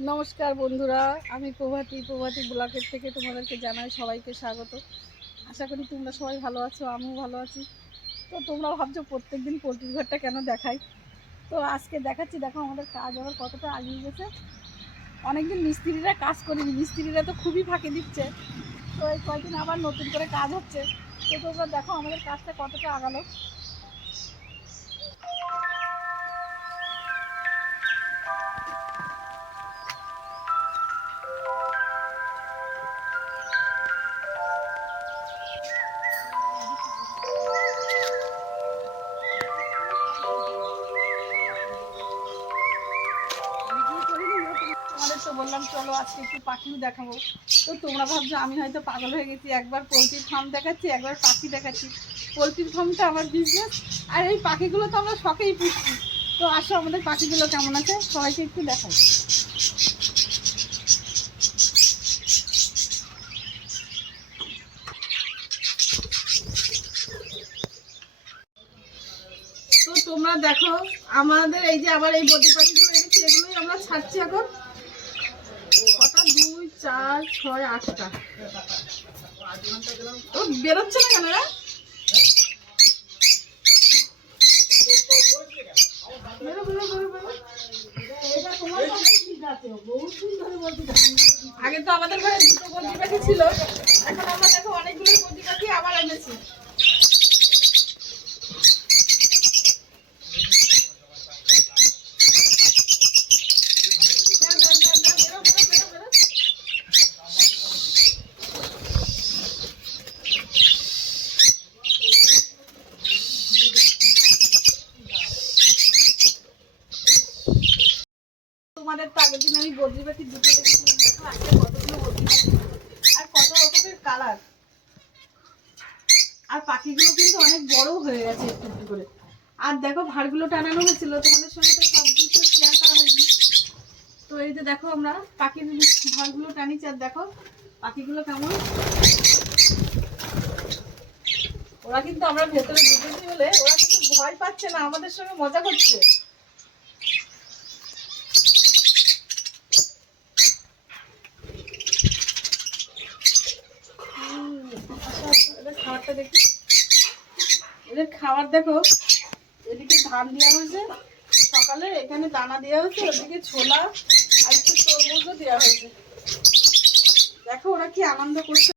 নমস্কার বন্ধুরা, আমি প্রভাতী ব্লগের থেকে তোমাদেরকে জানাই সবাইকে স্বাগত। আশা করি তোমরা সবাই ভালো আছো, আমিও ভালো আছি। তো তোমরা ভাবছো প্রত্যেকদিন পোলট্রির ঘরটা কেন দেখাই, তো আজকে দেখাচ্ছি। দেখো আমাদের কাজ আবার কতটা এগিয়ে গেছে। অনেকদিন মিস্ত্রিরা কাজ করিনি, মিস্ত্রিরা তো খুবই ফাঁকি দিচ্ছে। তো এই কয়েকদিন আবার নতুন করে কাজ হচ্ছে। তো তোমরা দেখো আমাদের কাজটা কতটা আগালো। তোমাদের তো বললাম চলো আজকে একটু পাখিও দেখাবো। তো তোমরা ভাবছো আমি হয়তো পাগল হয়ে গেছি, একবার পোলট্রির ফার্ম দেখাচ্ছি, একবার পাখি দেখাচ্ছি। পোলট্রির ফার্মটা আমার বিজনেস, আর এই পাখিগুলো তো আমরা শখেই পুষছি। তো আসো আমাদের পাখিগুলো কেমন আছে সবাইকে একটু দেখাই। তো তোমরা দেখো আমাদের এই যে আবার এই বদ্রি পাখিগুলো এনেছি, এগুলোই আমরা ছাড়ছি এখন। কটা, 2, 4, 6, 8টা। ও বেরোচ্ছে না কেন রে? আগে তো আমাদের ঘরে দুটো বদ্রি পাখি ছিল, এখন আমরা দেখো অনেকগুলো বদ্রি পাখি আবার এনেছি। তোমাদের তো আগের দিন আমি বদ্রি পাখি দুটো দেখেছিলাম, দেখো আজকে কতগুলো বদ্রি পাখি আর কত রকমের কালার। আর পাখিগুলো কিন্তু অনেক বড় হয়ে গেছে একটু একটু করে। আর দেখো ভাড়গুলো টানানো হয়েছিল, তোমাদের সঙ্গে তো সব কিছু শেয়ার করা হয়নি। তো এই যে দেখো আমরা পাখির ভাড়গুলো টানিছি, আর দেখো পাখিগুলো কেমন। ওরা কিন্তু আমরা ভেতরে ঢুকেছি বলে ওরা কিন্তু ভয় পাচ্ছে না, আমাদের সঙ্গে মজা করছে। এদের খাবারটা দেখি, এদের খাবার দেখো। এদিকে ধান দেওয়া হয়েছে সকালে, এখানে দানা দেওয়া হয়েছে, ওদিকে ছোলা আর একটু তরমুজও দেওয়া হয়েছে। দেখো ওরা কি আনন্দ করছে।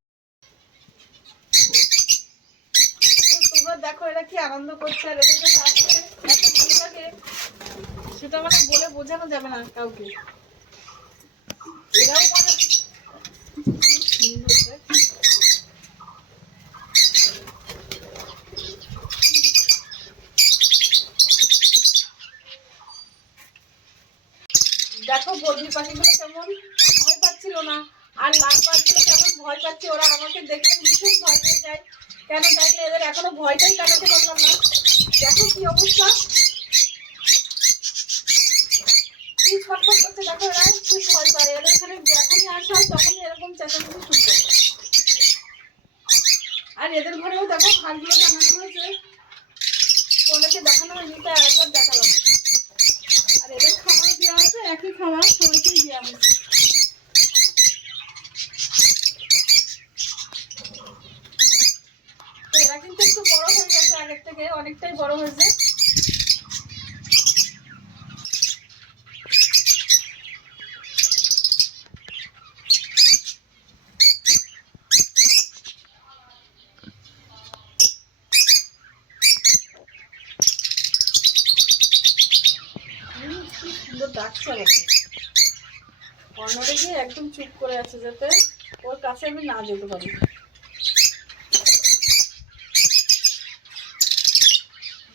তোমরা দেখো এরা কি আনন্দ করছে, আর এদের কাছে আসতে এত ভালো লাগে সেটা মানে বলে বোঝানো যাবে না কাউকে। এরাও মানে সুন্দর। দেখো বদ্রি পাখিগুলো কেমন ভয় পাচ্ছিল না, আর লাল পাখিগুলো কেমন ভয় পাচ্ছে। ওরা আমাকে দেখলে ভীষণ ভয় পেয়ে যায়, কেন জানি না, এদের এখনো ভয়টাই কাটাতে পারলাম না। দেখো কি অবস্থা, কি ছটফট করছে। দেখো এরা খুব ভয় পায়, এদের এখানে যখনই আসা হয় তখনই এরকম চেঁচামেচি শুনবে। আর এদের ঘরেও দেখো ভাতগুলো টাঙানো হয়েছে, তোমাদেরকে দেখানো হয়নি, তাই আরেকবার দেখালাম। আর এদের খাবার দেওয়া হয়েছে, একই খাবার সবাইকেই দেওয়া হয়েছে। এরা কিন্তু একটু বড় হয়ে গেছে, আগের থেকে অনেকটাই বড় হয়েছে। সুন্দর ডাকছে আমাকে, কর্নারে গিয়ে একদম চুপ করে আছে যাতে ওর কাছে আমি না যেতে পারি।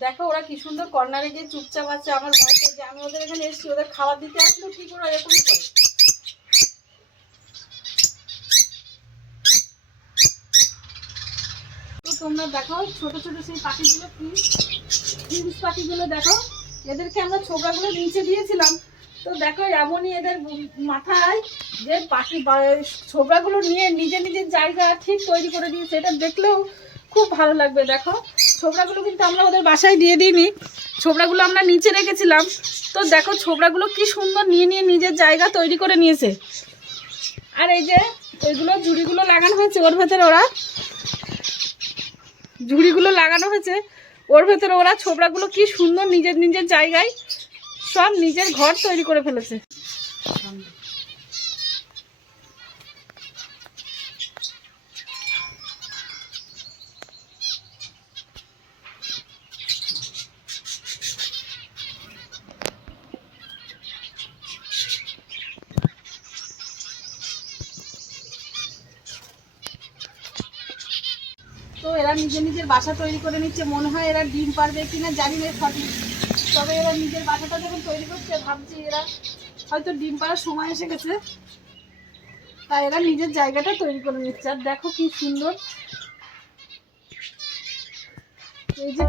দেখো ওরা কি সুন্দর কর্নারে গিয়ে চুপচাপ আছে, আমার ভয় পেয়ে যে আমি ওদের এখানে এসেছি, ওদের খাবার দিতে আসলেও ঠিক ওরা এরকমই করে। তো তোমরা দেখো ছোট ছোট সেই পাখিগুলো, প্রিন্স পাখিগুলো দেখো, এদেরকে আমরা ছোবড়াগুলো নিচে দিয়েছিলাম। তো দেখো এমনই এদের মাথায় যে পাখি ছোবড়াগুলো নিয়ে নিজে নিজের জায়গা ঠিক তৈরি করে দিয়েছে। এটা দেখলেও খুব ভালো লাগবে। দেখো ছোবড়াগুলো কিন্তু আমরা ওদের বাসায় দিয়ে দিইনি, ছোবড়াগুলো আমরা নিচে রেখেছিলাম। তো দেখো ছোবড়াগুলো কি সুন্দর নিয়ে নিয়ে নিজের জায়গা তৈরি করে নিয়েছে। আর এই যে ওইগুলো ঝুড়িগুলো লাগানো হয়েছে ওর ভেতরে, ওরা ঝুড়িগুলো লাগানো হয়েছে ওর ভেতরে, ওরা ছোবড়াগুলো কি সুন্দর নিজের নিজের জায়গায় সব নিজের ঘর তৈরি করে ফেলেছে। তো এরা নিজের নিজের বাসা তৈরি করে নিচ্ছে। মনে হয় এরা ডিম পারবে কিনা জানি না সঠিক, তবে এরা নিজের বাসাটা যখন তৈরি করছে ভাবছি এরা হয়তো ডিম পাড়ার সময় এসে গেছে, তাই এরা নিজের জায়গাটা তৈরি করে নিচ্ছে। আর দেখো কি সুন্দর এই যে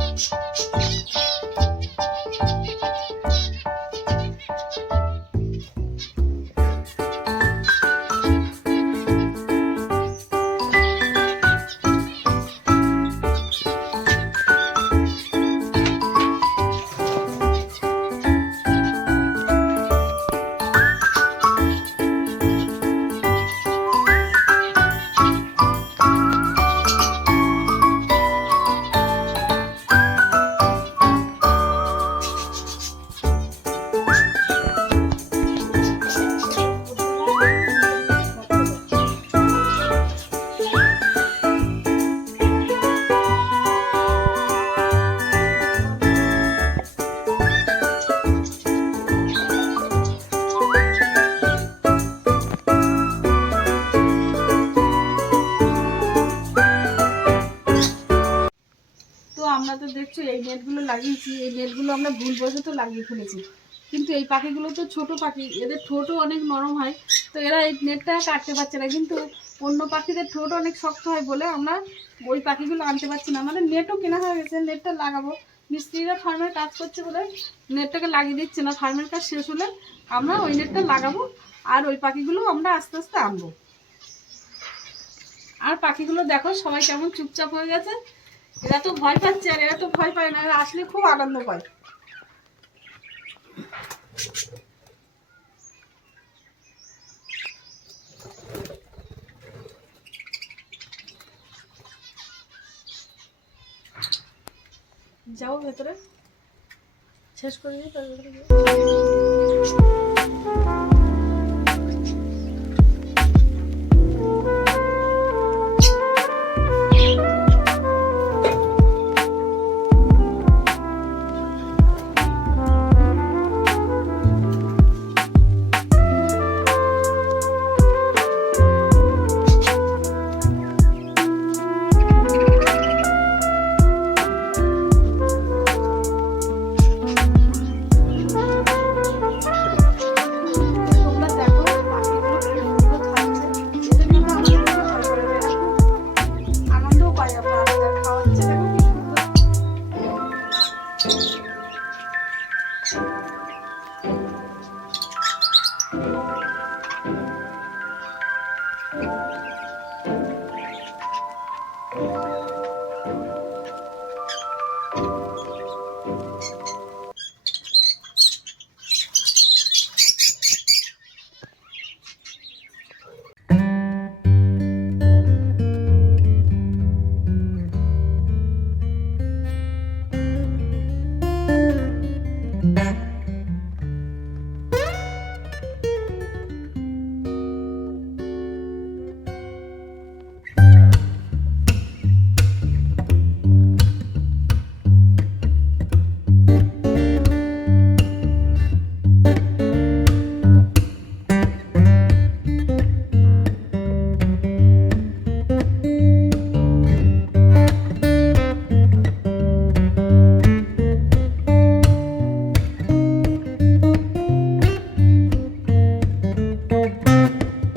আমরা তো দেখছো এই নেটগুলো লাগিয়েছি, এই নেটগুলো আমরা ভুলবশত লাগিয়ে ফেলেছি। কিন্তু এই পাখিগুলো তো ছোট পাখি, এদের ঠোঁটও অনেক নরম হয়, তো এরা এই নেটটা কাটতে পারছে না। কিন্তু অন্য পাখিদের ঠোঁট অনেক শক্ত হয় বলে আমরা ওই পাখিগুলো আনতে পারছি না। আমাদের নেটও কেনা হয়ে গেছে, নেটটা লাগাবো। মিস্ত্রিরা ফার্মের কাজ করছে বলে নেটটাকে লাগিয়ে দিচ্ছে না, ফার্মের কাজ শেষ হলে আমরা ওই নেটটা লাগাবো আর ওই পাখিগুলো আমরা আস্তে আস্তে আনবো। আর পাখিগুলো দেখো সবাই কেমন চুপচাপ হয়ে গেছে। এরা তো ভয় পাচ্ছে, আর এরা তো ভয় পায় না, এরা আসলে খুব আনন্দ পায়। যাও ভেতরে শেষ করে দিই, তার ভেতরে